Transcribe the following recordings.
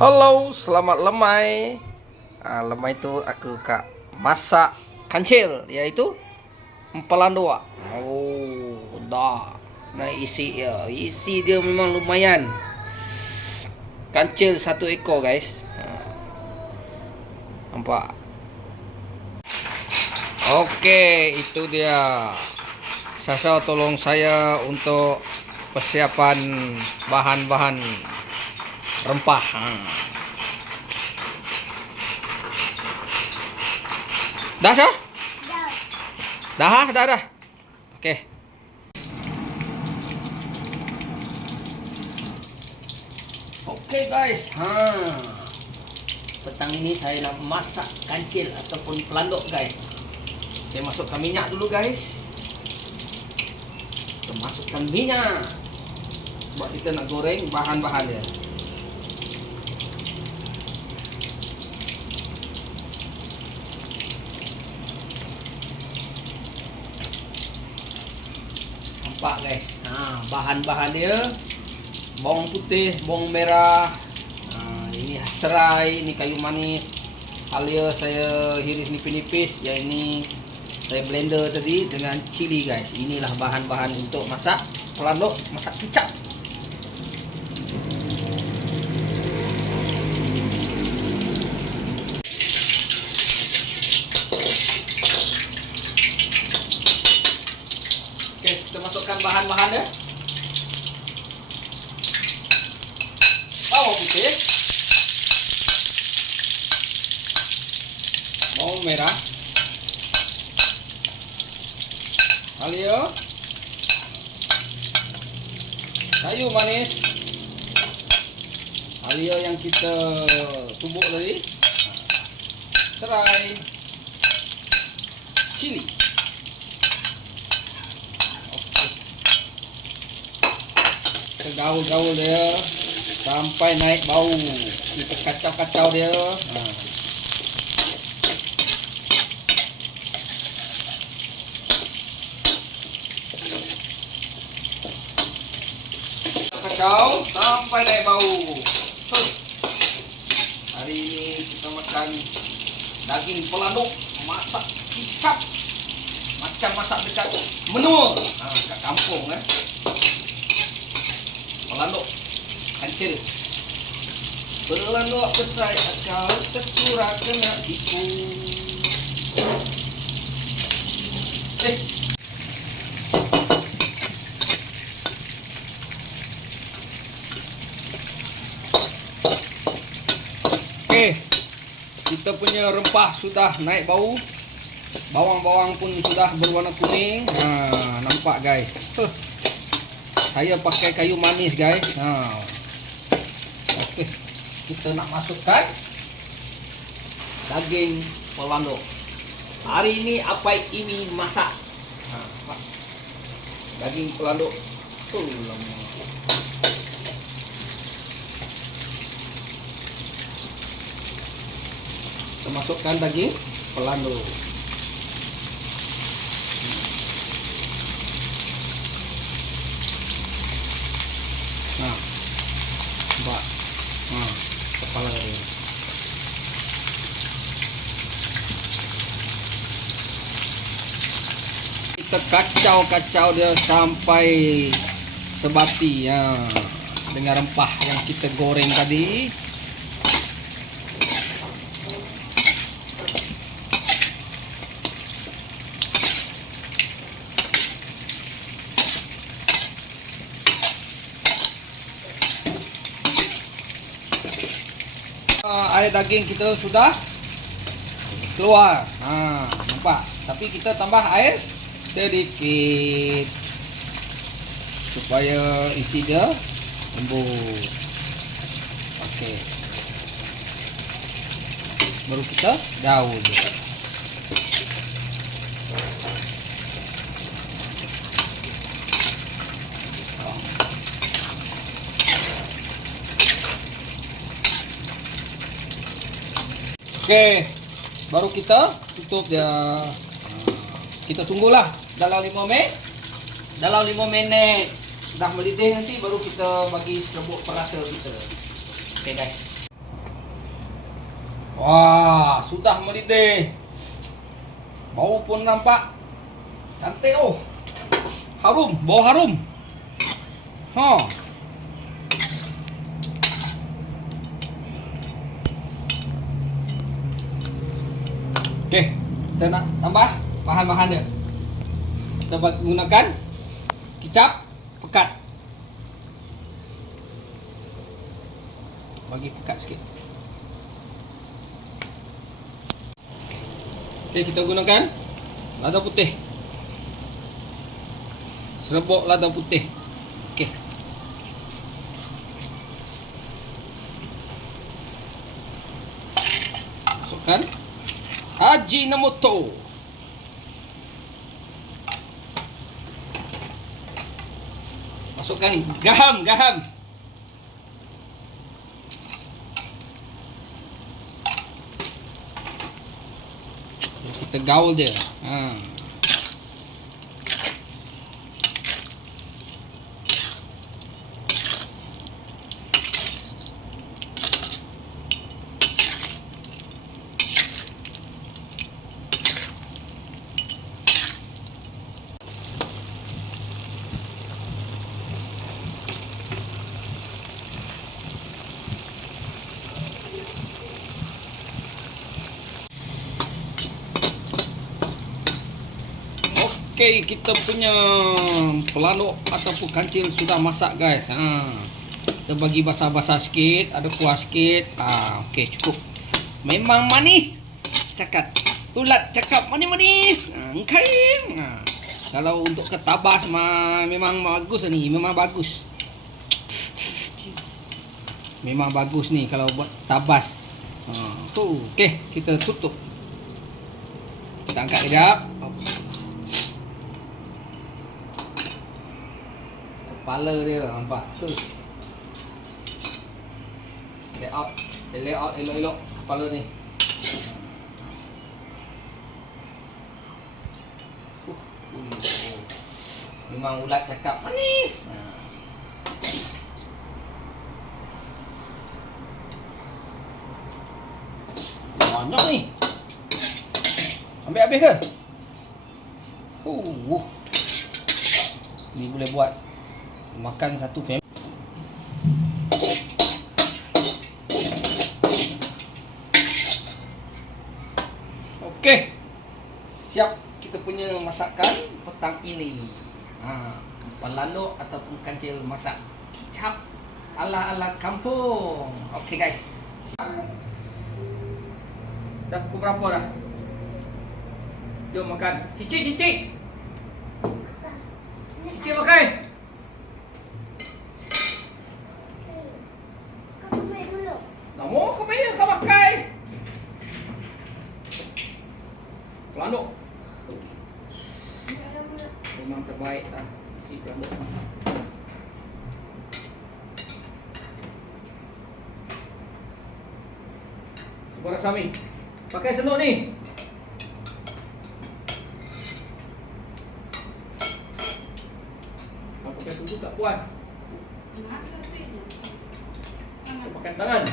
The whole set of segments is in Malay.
Halo, selamat lemai. Lemai itu aku kak masak kancil, yaitu empelan dua. Oh, dah. Nah isi ya, isi dia memang lumayan. Kancil satu ekor guys. Nampak? Oke, itu dia. Sasa tolong saya untuk persiapan bahan-bahan rempah. Dah sah? Dah. Oke. Oke guys. Petang ini saya nak masak kancil ataupun pelanduk guys. Saya masukkan minyak dulu guys. Kita masukkan minyak. Sebab kita nak goreng bahan-bahan dia. Nampak guys. Bahan-bahan dia bawang putih, bawang merah, ini serai, ini kayu manis. Halia saya hiris nipis-nipis. Yang ini saya blender tadi dengan cili guys. Inilah bahan-bahan untuk masak pelanduk, masak kicap. Oke, kita masukkan bahan-bahan dia. Bawang putih, bawang merah, halia, kayu manis, halia yang kita tumbuk tadi, serai, cili. Kita gaul-gaul dia sampai naik bau. Kita kacau-kacau dia. Kacau sampai naik bau. Hari ini kita makan daging pelanduk masak kicap. Macam masak dekat menua. Dekat kampung pelanduk kancil. Pelanduk besar akal tercurah kena tipu. Oke, kita punya rempah sudah naik bau. Bawang-bawang pun sudah berwarna kuning. Nampak guys. Saya pakai kayu manis guys. Oke, kita nak masukkan daging pelanduk. Hari ini Apai Imi masak daging pelanduk. Kita masukkan daging pelanduk. Nampak? Kepala dia. Kita kacau-kacau dia sampai sebati dengan rempah yang kita goreng tadi. Air daging kita sudah keluar. Nampak? Tapi kita tambah air sedikit supaya isi dia lembut. Okey. Baru kita daun. Oke, baru kita tutup dia. Kita tunggulah dalam 5 menit. Dalam 5 minit dah mendidih nanti baru kita bagi serbuk perasa kita. Oke guys. Wah, sudah mendidih. Bau pun nampak cantik. Oh, harum, bau harum. Ha. Okey, kita nak tambah bahan-bahan dia. Kita gunakan kicap pekat. Bagi pekat sikit. Okey, kita gunakan lada putih. Serbuk lada putih. Okey. Masukkan Ajinomoto. Masukkan garam. Kita gaul dia. Okey, kita punya pelanduk ataupun kancil sudah masak, guys. Kita bagi basah-basah sikit, ada kuah sikit. Okey, cukup. Memang manis. Cakap tulat cakap manis-manis. Engkai. Kalau untuk ketabas memang bagus ni, memang bagus. Memang bagus ni kalau buat tabas. Okey, kita tutup. Kita angkat kejap. Kepala dia nampak tu. Layout elok-elok kepala ni. Memang ulat cakap manis. Banyak ni. Ambil habis ke? Ni boleh buat makan satu family. Okey. Siap kita punya masakan petang ini. Pelanduk ataupun kancil masak kicap ala-ala kampung. Okey, guys. Dah pukul berapa dah? Jom makan. Cicik. Cicik makan. Nama kau bayar kau pakai. Pelanduk. Memang terbaik lah isi pelanduk. Cuba rasa mi. Pakai sendok ni. Kalau pakai sendok tak puas. Pakai tangan.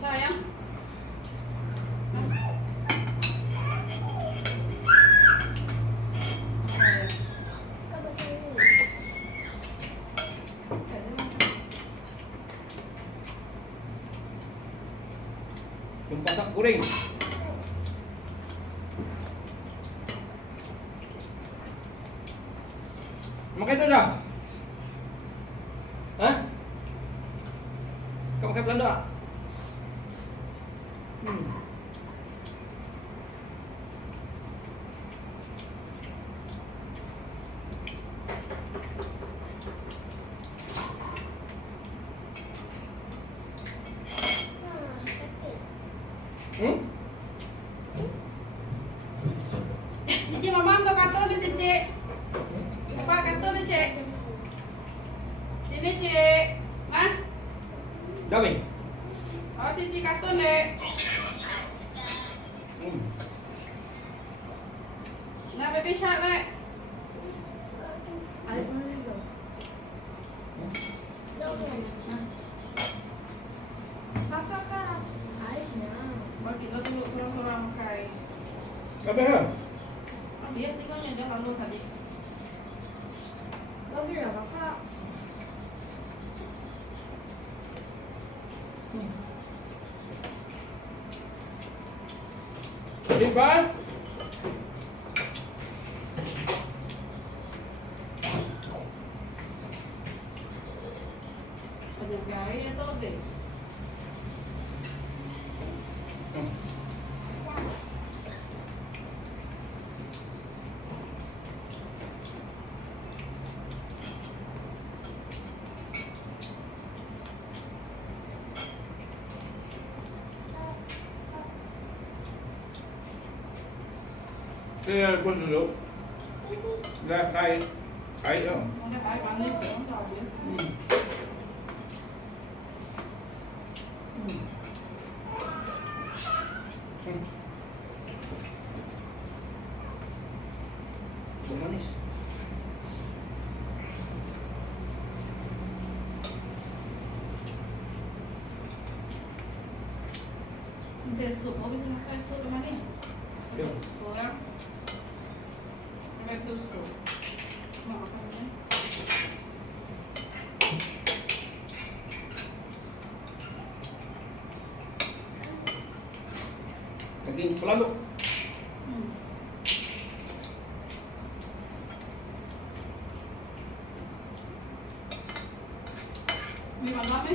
Sayang. Jom pasak goreng. Makan tu dah? Kau makan pelanduk tak? Cik, mama kau kata dia cik. Papa kata dia cik. Ini cik. Hah? Dami. Oh cici kartun dek. Nah baby shark dek. Air mana itu? Kakak kas airnya. Bagi lo tunggu sorang-sorang makai. Apa ya? Dia tinggalnya dia lalu tadi. Lagi ya kakak. Iban. Ada gaya atau dek? Saya pun dulu. Dah kai. Kai tu. Ada air manis dong tahu dia. Manis. Nanti sup, mau bisa masak sup mana ni? Ya. Sorang. Sampai tu sup. Mau makan ni? Daging pelalo. Mie malam ni?